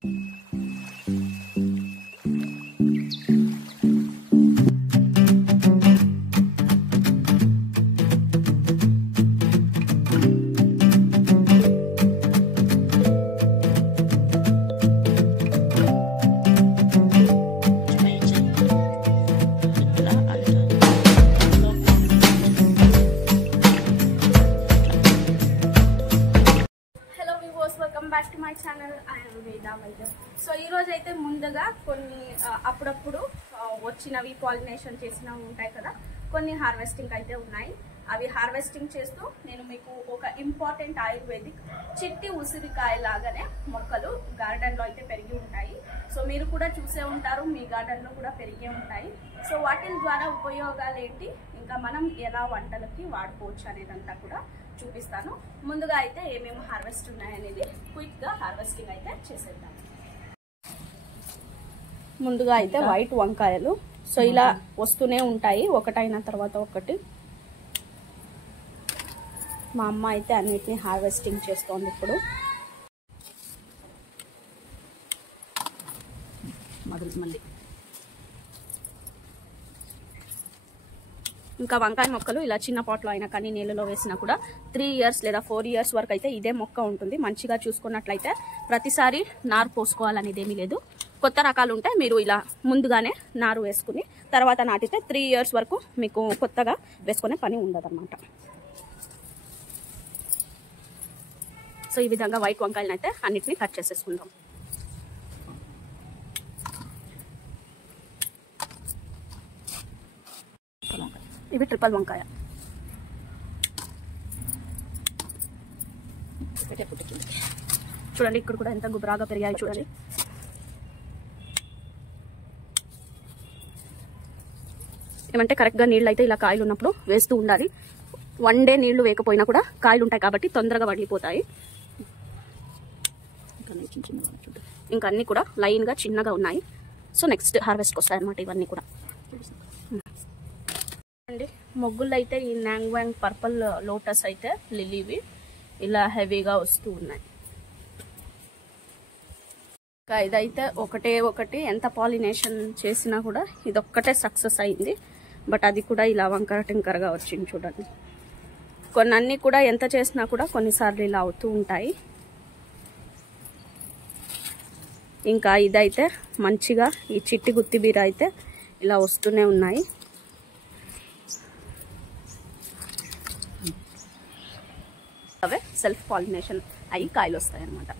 So ఈ రోజు అయితే ముందుగా కొన్ని అప్పుడప్పుడు వచ్చినవి పాలినేషన్ చేసినవి ఉంటాయి కదా, కొన్ని హార్వెస్టింగ్ అయితే ఉన్నాయి. అవి హార్వెస్టింగ్ చేస్తూ నేను మీకు ఒక ఇంపార్టెంట్ ఆయుర్వేదిక్ చిట్టి ఉసిరికాయ లాగానే మొక్కలు గార్డెన్ లో అయితే పెరిగి ఉంటాయి. సో మీరు కూడా చూసే ఉంటారు, మీ గార్డెన్ లో కూడా పెరిగే ఉంటాయి. సో వాటి ద్వారా ఉపయోగాలు ఏంటి, ఇంకా మనం ఎలా వంటలకి వాడుకోవచ్చు అనేదంతా కూడా చూపిస్తాను. ముందుగా అయితే ఏమేమి హార్వెస్ట్ ఉన్నాయనేది క్విక్ గా హార్వెస్టింగ్ అయితే చేసేద్దాం. ముందుగా అయితే వైట్ వంకాయలు. సో ఇలా వస్తూనే ఉంటాయి ఒకటైన తర్వాత ఒకటి. మా అమ్మ అయితే అన్నిటిని హార్వెస్టింగ్ చేస్తోంది ఇప్పుడు. మళ్ళీ ఇంకా వంకాయ మొక్కలు ఇలా చిన్న పాట్లో అయినా కానీ నీళ్ళలో వేసినా కూడా 3 years లేదా 4 years వరకు అయితే ఇదే మొక్క ఉంటుంది. మంచిగా చూసుకున్నట్లయితే ప్రతిసారి నారు పోసుకోవాలనేది ఏమీ లేదు. కొత్త రకాలు ఉంటే మీరు ఇలా ముందుగానే నారు వేసుకుని తర్వాత నాటితే 3 years వరకు మీకు కొత్తగా వేసుకునే పని ఉండదన్నమాట. సో ఈ విధంగా వైట్ వంకాయలను అయితే అన్నిటిని కట్ చేసేసుకుందాం. ఇవి ట్రిపుల్ వంకాయ. చూడండి ఇక్కడ కూడా ఎంత గుబరాగా పెరిగాయి చూడండి. ఏమంటే కరెక్ట్గా నీళ్ళు అయితే ఇలా కాయలు ఉన్నప్పుడు వేస్తూ ఉండాలి. 1 day నీళ్లు వేయకపోయినా కూడా కాయలు ఉంటాయి కాబట్టి తొందరగా వడిలిపోతాయి. ఇంకా అన్ని కూడా లైన్ గా చిన్నగా ఉన్నాయి. సో నెక్స్ట్ హార్వెస్ట్కి వస్తాయి అన్నమాట ఇవన్నీ కూడా. అండి మొగ్గులు అయితే ఈ నాంగ్వాంగ్ పర్పుల్ లోటస్ అయితే లిలీవి ఇలా హెవీగా వస్తూ ఉన్నాయి. ఇదైతే ఒకటి ఎంత పాలినేషన్ చేసినా కూడా ఇదొక్కటే సక్సెస్ అయింది. బట్ అది కూడా ఇలా వంకర టింకరగా వచ్చింది చూడండి. కొన్ని కూడా ఎంత చేసినా కూడా కొన్నిసార్లు ఇలా అవుతూ ఉంటాయి. ఇంకా ఇదైతే మంచిగా ఈ చిట్టి గుత్తి బీర అయితే ఇలా వస్తూనే ఉన్నాయి. అవే సెల్ఫ్ పాలినేషన్ అయ్యి కాయలు వస్తాయి అన్నమాట.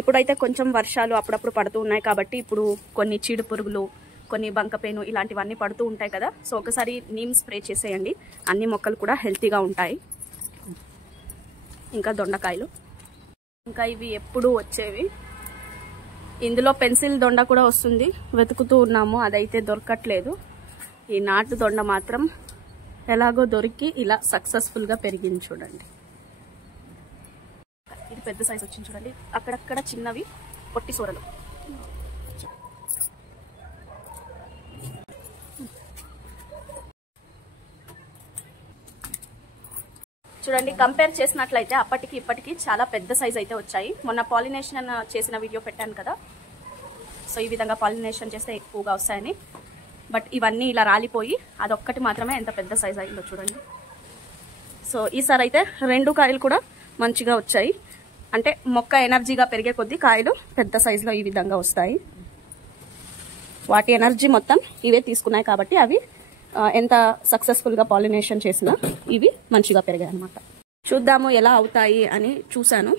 ఇప్పుడైతే కొంచెం వర్షాలు అప్పుడప్పుడు పడుతూ ఉన్నాయి కాబట్టి ఇప్పుడు కొన్ని చీడు పురుగులు, కొన్ని బంకపేను ఇలాంటివన్నీ పడుతూ ఉంటాయి కదా. సో ఒకసారి నీమ్ స్ప్రే చేసేయండి, అన్ని మొక్కలు కూడా హెల్తీగా ఉంటాయి. ఇంకా దొండకాయలు, ఇంకా ఇవి ఎప్పుడు వచ్చేవి. ఇందులో పెన్సిల్ దొండ కూడా వస్తుంది, వెతుకుతూ ఉన్నాము, అదైతే దొరకట్లేదు. ఈ నాటు దొండ మాత్రం ఎలాగో దొరికి ఇలా సక్సెస్ఫుల్గా పెరిగింది చూడండి. ఇది పెద్ద సైజ్ వచ్చింది చూడండి. అక్కడక్కడ చిన్నవి పొట్టి సూరలు. చూడండి కంపేర్ చేసినట్లయితే అప్పటికి ఇప్పటికి చాలా పెద్ద సైజ్ అయితే వచ్చాయి. మొన్న పాలినేషన్ చేసిన వీడియో పెట్టాను కదా, సో ఈ విధంగా పాలినేషన్ చేస్తే ఎక్కువగా వస్తాయని. బట్ ఇవన్నీ ఇలా రాలిపోయి అదొక్కటి మాత్రమే ఎంత పెద్ద సైజ్ అయిందో చూడండి. సో ఈసారి అయితే 2 కాయలు కూడా మంచిగా వచ్చాయి. అంటే మొక్క ఎనర్జీగా పెరిగే కొద్దీ కాయలు పెద్ద సైజులో ఈ విధంగా వస్తాయి. వాటి ఎనర్జీ మొత్తం ఇవే తీసుకున్నాయి కాబట్టి అవి ఎంత సక్సెస్ఫుల్గా పాలినేషన్ చేసినా ఇవి మంచిగా పెరిగాయి అన్నమాట. చూద్దాము ఎలా అవుతాయి అని చూశాను.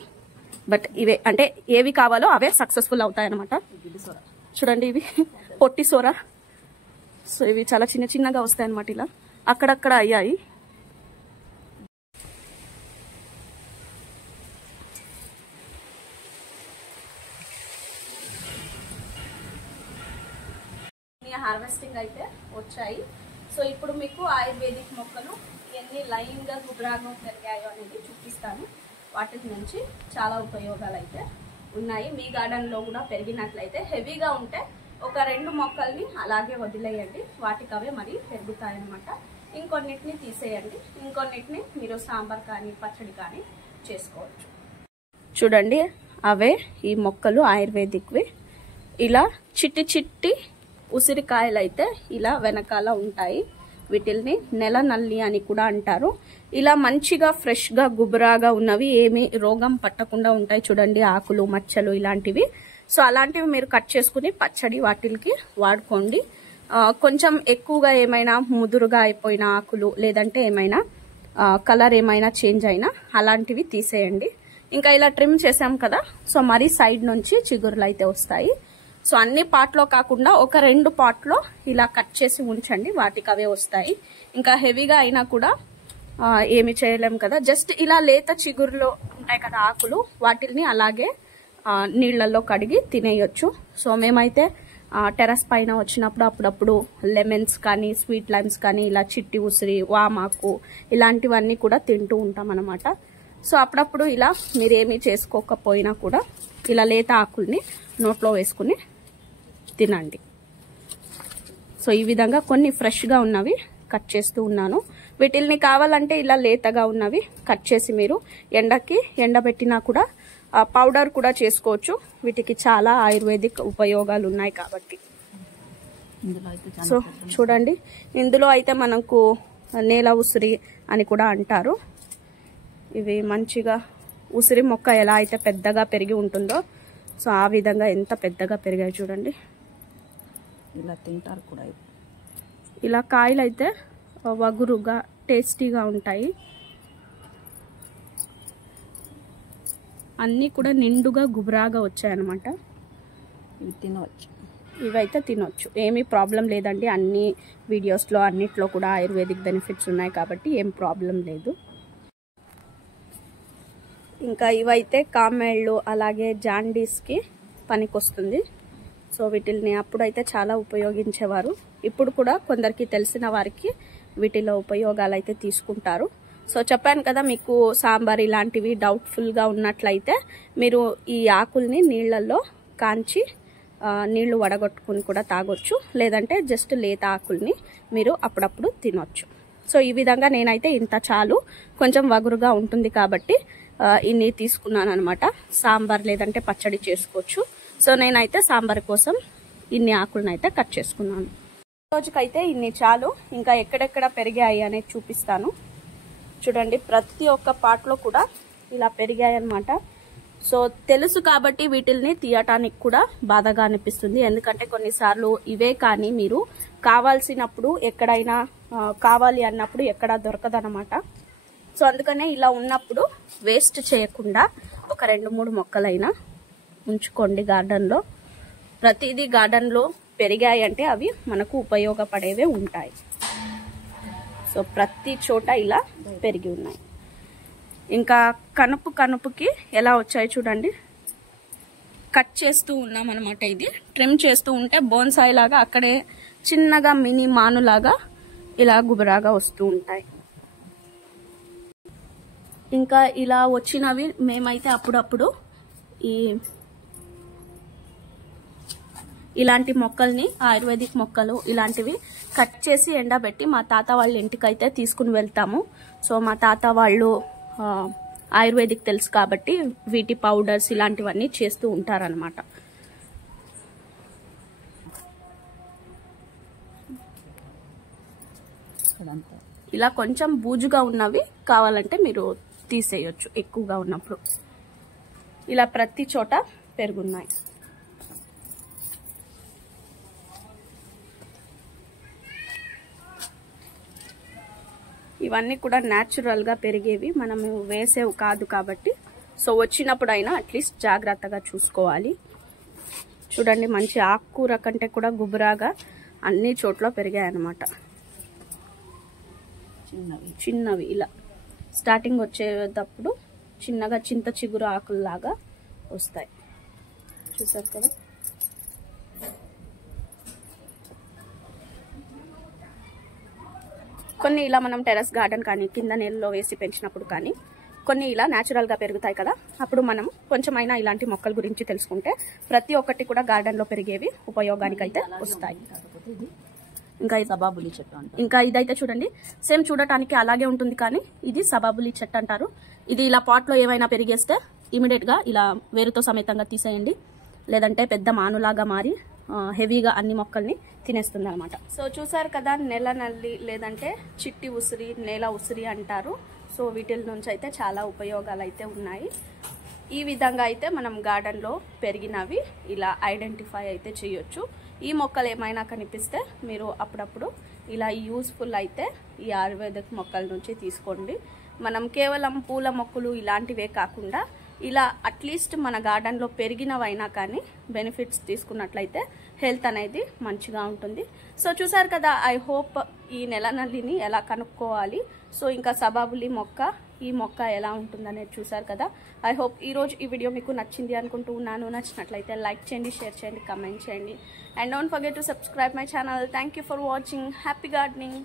బట్ ఇవే అంటే ఏవి కావాలో అవే సక్సెస్ఫుల్ అవుతాయి అన్నమాట. చూడండి ఇవి పొట్టి సోర. సో ఇవి చాలా చిన్న చిన్నగా వస్తాయి అన్నమాట. ఇలా అక్కడక్కడ అయ్యాయి. హార్వెస్టింగ్ అయితే వచ్చాయి. సో ఇప్పుడు మీకు ఆయుర్వేదిక్ మొక్కలు ఎన్ని లైన్ గా గుబరాగా పెరిగాయో అనేది చూపిస్తాను. వాటి నుంచి చాలా ఉపయోగాలు అయితే ఉన్నాయి. మీ గార్డెన్లో కూడా పెరిగినట్లయితే హెవీగా ఉంటే ఒక 2 మొక్కల్ని అలాగే వదిలేయండి, వాటికి అవే మరి పెరుగుతాయన్నమాట. ఇంకొన్నిటిని తీసేయండి, ఇంకొన్నిటిని మీరు సాంబార్ కానీ పచ్చడి కానీ చేసుకోవచ్చు. చూడండి, అవే ఈ మొక్కలు ఆయుర్వేదిక్వి. ఇలా చిట్టి చిట్టి ఉసిరికాయలు అయితే ఇలా వెనకాల ఉంటాయి. వీటిల్ని నెల నల్లి అని కూడా అంటారు. ఇలా మంచిగా ఫ్రెష్గా గుబురాగా ఉన్నవి, ఏమి రోగం పట్టకుండా ఉంటాయి. చూడండి, ఆకులు మచ్చలు ఇలాంటివి. సో అలాంటివి మీరు కట్ చేసుకుని పచ్చడి వాటికి వాడుకోండి. కొంచెం ఎక్కువగా ఏమైనా ముదురుగా అయిపోయిన ఆకులు, లేదంటే ఏమైనా కలర్ ఏమైనా చేంజ్ అయినా అలాంటివి తీసేయండి. ఇంకా ఇలా ట్రిమ్ చేసాం కదా, సో మరి సైడ్ నుంచి చిగురులు అయితే వస్తాయి. సో అన్ని పార్ట్లో కాకుండా ఒక 2 పార్ట్లో ఇలా కట్ చేసి ఉంచండి, వాటికి అవే వస్తాయి. ఇంకా హెవీగా అయినా కూడా ఏమి చేయలేం కదా, జస్ట్ ఇలా లేత చిగురులో ఉంటాయి కదా ఆకులు, వాటిని అలాగే నీళ్లలో కడిగి తినేయొచ్చు. సో మేమైతే టెర్రస్ పైన వచ్చినప్పుడు అప్పుడప్పుడు లెమన్స్ కానీ స్వీట్ లైమ్స్ కానీ ఇలా చిట్టి ఉసిరి, వామాకు ఇలాంటివన్నీ కూడా తింటూ ఉంటాం అన్నమాట. సో అప్పుడప్పుడు ఇలా మీరేమీ చేసుకోకపోయినా కూడా ఇలా లేత ఆకుల్ని నోట్లో వేసుకుని తినండి. సో ఈ విధంగా కొన్ని ఫ్రెష్గా ఉన్నవి కట్ చేస్తూ ఉన్నాను. వీటిల్ని కావాలంటే ఇలా లేతగా ఉన్నవి కట్ చేసి మీరు ఎండకి ఎండబెట్టినా కూడా పౌడర్ కూడా చేసుకోవచ్చు. వీటికి చాలా ఆయుర్వేదిక్ ఉపయోగాలు ఉన్నాయి కాబట్టి. సో చూడండి, ఇందులో అయితే మనకు నేల ఉసిరి అని కూడా అంటారు. ఇవి మంచిగా ఉసిరి మొక్క ఎలా అయితే పెద్దగా పెరిగి ఉంటుందో, సో ఆ విధంగా ఎంత పెద్దగా పెరిగాయి చూడండి. ఇలా తింటారు కూడా. ఇలా కాయలు అయితే వగురుగా టేస్టీగా ఉంటాయి. అన్నీ కూడా నిండుగా గుబురాగా వచ్చాయన్నమాట. ఇవి తినవచ్చు, ఇవైతే తినొచ్చు, ఏమీ ప్రాబ్లం లేదండి. అన్ని వీడియోస్లో అన్నిట్లో కూడా ఆయుర్వేదిక్ బెనిఫిట్స్ ఉన్నాయి కాబట్టి ఏం ప్రాబ్లం లేదు. ఇంకా ఇవైతే కామెళ్ళు అలాగే జాండీస్కి పనికొస్తుంది. సో వీటిల్ని అప్పుడైతే చాలా ఉపయోగించేవారు. ఇప్పుడు కూడా కొందరికి తెలిసిన వారికి వీటిలో ఉపయోగాలు అయితే తీసుకుంటారు. సో చెప్పాను కదా, మీకు సాంబార్ ఇలాంటివి డౌట్ఫుల్గా ఉన్నట్లయితే మీరు ఈ ఆకుల్ని నీళ్ళల్లో కాంచి నీళ్లు వడగొట్టుకుని కూడా తాగొచ్చు, లేదంటే జస్ట్ లేత ఆకుల్ని మీరు అప్పుడప్పుడు తినొచ్చు. సో ఈ విధంగా నేనైతే ఇంత చాలు, కొంచెం వగురుగా ఉంటుంది కాబట్టి ఇన్ని తీసుకున్నాను అనమాట. సాంబార్ లేదంటే పచ్చడి చేసుకోవచ్చు. సో నేనైతే సాంబార్ కోసం ఇన్ని ఆకులను అయితే కట్ చేసుకున్నాను. రోజుకైతే ఇన్ని చాలు. ఇంకా ఎక్కడెక్కడ పెరిగాయి అనేది చూపిస్తాను. చూడండి, ప్రతి ఒక్క పార్ట్లో కూడా ఇలా పెరిగాయి అన్నమాట. సో తెలుసు కాబట్టి వీటిల్ని తీయటానికి కూడా బాధగా అనిపిస్తుంది. ఎందుకంటే కొన్నిసార్లు ఇవే కానీ మీరు కావాల్సినప్పుడు ఎక్కడైనా కావాలి అన్నప్పుడు ఎక్కడా దొరకదనమాట. సో అందుకనే ఇలా ఉన్నప్పుడు వేస్ట్ చేయకుండా ఒక 2-3 మొక్కలైనా ఉంచుకోండి గార్డెన్లో. ప్రతిదీ గార్డెన్లో పెరిగాయి అంటే అవి మనకు ఉపయోగపడేవే ఉంటాయి. సో ప్రతి చోట ఇలా పెరిగి ఉన్నాయి. ఇంకా కనుపుకి ఎలా వచ్చాయి చూడండి. కట్ చేస్తూ ఉన్నాం అనమాట. ఇది ట్రిమ్ చేస్తూ ఉంటే బోన్సాయి లాగా అక్కడే చిన్నగా మినీ మానులాగా ఇలా గుబురాగా వస్తూ ఉంటాయి. ఇంకా ఇలా వచ్చినవి మేమైతే అప్పుడప్పుడు ఇలాంటి మొక్కల్ని, ఆయుర్వేదిక్ మొక్కలు ఇలాంటివి కట్ చేసి ఎండబెట్టి మా తాత వాళ్ళ ఇంటికైతే తీసుకుని వెళ్తాము. సో మా తాత వాళ్ళు ఆయుర్వేదిక్ తెలుసు కాబట్టి వీటి పౌడర్స్ ఇలాంటివన్నీ చేస్తూ ఉంటారనమాట. ఇలా కొంచెం బూజుగా ఉన్నవి కావాలంటే మీరు తీసేయొచ్చు ఎక్కువగా ఉన్నప్పుడు. ఇలా ప్రతి చోట పెరుగున్నాయి. ఇవన్నీ కూడా న్యాచురల్గా పెరిగేవి, మనము వేసేవి కాదు కాబట్టి. సో వచ్చినప్పుడైనా అట్లీస్ట్ జాగ్రత్తగా చూసుకోవాలి. చూడండి, మంచి ఆకుకూర కంటే కూడా గుబురాగా అన్ని చోట్ల పెరిగాయి అన్నమాట. చిన్నవి ఇలా స్టార్టింగ్ వచ్చేటప్పుడు చిన్నగా చింత చిగురు ఆకుల్లాగా వస్తాయి. చూసారు కదా. కొన్ని ఇలా మనం టెర్రస్ గార్డెన్ కానీ కింద నీళ్ళలో వేసి పెంచినప్పుడు కానీ కొన్ని ఇలా న్యాచురల్గా పెరుగుతాయి కదా, అప్పుడు మనం కొంచెమైనా ఇలాంటి మొక్కల గురించి తెలుసుకుంటే ప్రతి ఒక్కటి కూడా గార్డెన్లో పెరిగేవి ఉపయోగానికి అయితే వస్తాయి. సబాబులి చెట్టు అంట. ఇంకా ఇదైతే చూడండి, సేమ్ చూడటానికి అలాగే ఉంటుంది కానీ ఇది సబాబులి చెట్టు అంటారు. ఇది ఇలా పాట్లో ఏమైనా పెరిగేస్తే ఇమీడియట్గా ఇలా వేరుతో సమేతంగా తీసేయండి, లేదంటే పెద్ద మానులాగా మారి హెవీగా అన్ని మొక్కల్ని తినేస్తుంది అనమాట. సో చూసారు కదా, నెల నల్లి లేదంటే చిట్టి ఉసిరి, నేల ఉసిరి అంటారు. సో వీటి నుంచి అయితే చాలా ఉపయోగాలు అయితే ఉన్నాయి. ఈ విధంగా అయితే మనం గార్డెన్లో పెరిగినవి ఇలా ఐడెంటిఫై అయితే చేయొచ్చు. ఈ మొక్కలు ఏమైనా కనిపిస్తే మీరు అప్పుడప్పుడు ఇలా యూస్ఫుల్ అయితే ఈ ఆయుర్వేదిక్ మొక్కల నుంచి తీసుకోండి. మనం కేవలం పూల మొక్కలు ఇలాంటివే కాకుండా ఇలా అట్లీస్ట్ మన గార్డెన్లో పెరిగినవైనా కానీ బెనిఫిట్స్ తీసుకున్నట్లయితే హెల్త్ అనేది మంచిగా ఉంటుంది. సో చూసారు కదా, ఐ హోప్ ఈ నెల నల్లిని ఎలా కనుక్కోవాలి, సో ఇంకా సబాబులి మొక్క, ఈ మొక్క ఎలా ఉంటుందనేది చూసారు కదా. ఐ హోప్ ఈరోజు ఈ వీడియో మీకు నచ్చింది అనుకుంటూ ఉన్నాను. నచ్చినట్లయితే లైక్ చేయండి, షేర్ చేయండి, కమెంట్ చేయండి, and don't forget to subscribe my channel. Thank you for watching. Happy gardening.